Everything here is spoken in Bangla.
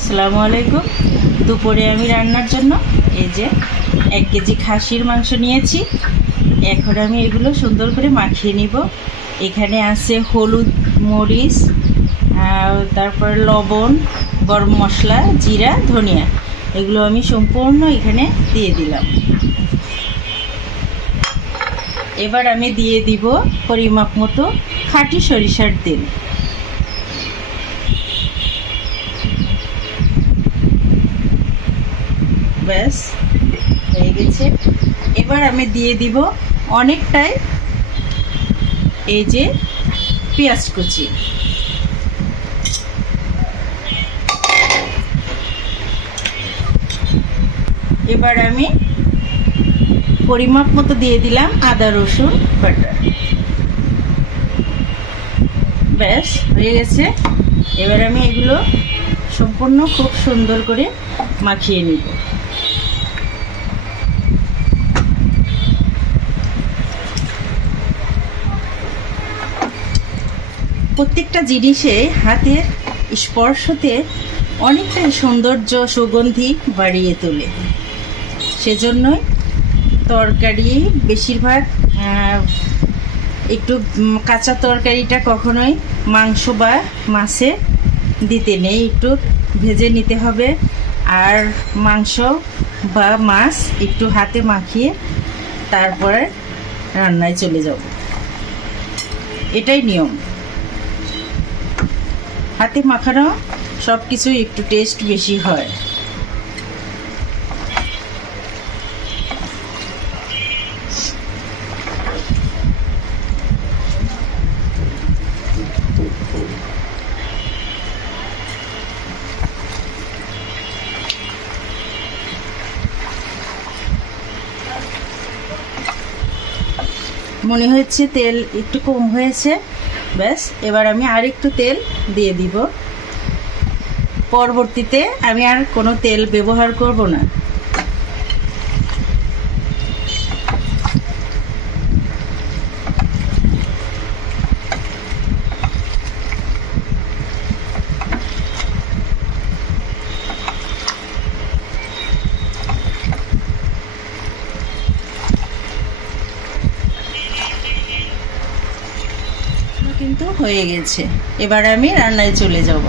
আসসালামু আলাইকুম। দুপুরে আমি রান্নার জন্য এই যে 1 কেজি খাসির মাংস নিয়েছি। এখন আমি এগুলো সুন্দর করে মাখিয়ে নিব। এখানে আছে হলুদ, মরিচ, তারপর লবণ, গরম মশলা, জিরা, ধনিয়া, এগুলো আমি সম্পূর্ণ এখানে দিয়ে দিলাম। এবার আমি দিয়ে দিব পরিমাপ মতো খাঁটি সরিষার তেল। ব্যাস হয়ে গেছে। এবার আমি দিয়ে দিব অনেকটাই এই যে পেঁয়াজ কুচি। এবার আমি পরিমাপ মতো দিয়ে দিলাম আদা রসুন বাটা। ব্যাস হয়ে গেছে। এবার আমি এগুলো সম্পূর্ণ খুব সুন্দর করে মাখিয়ে নিব। প্রত্যেকটা জিনিসে হাতের স্পর্শতে অনেকটাই সৌন্দর্য, সুগন্ধি বাড়িয়ে তোলে। সেজন্যই তরকারি বেশিরভাগ একটু কাঁচা তরকারিটা কখনোই মাংস বা মাছে দিতে নেই, একটু ভেজে নিতে হবে। আর মাংস বা মাছ একটু হাতে মাখিয়ে তারপরে রান্নায় চলে যাব, এটাই নিয়ম। হাতে মাখানো সব কিছু একটু টেস্ট বেশি হয়। মনে হচ্ছে তেল একটু কম হয়েছে। ব্যাস এবার আমি আর একটু তেল দিয়ে দিব। পরবর্তীতে আমি আর কোনো তেল ব্যবহার করব না। কিন্তু হয়ে গেছে। এবার আমি রান্নায় চলে যাব।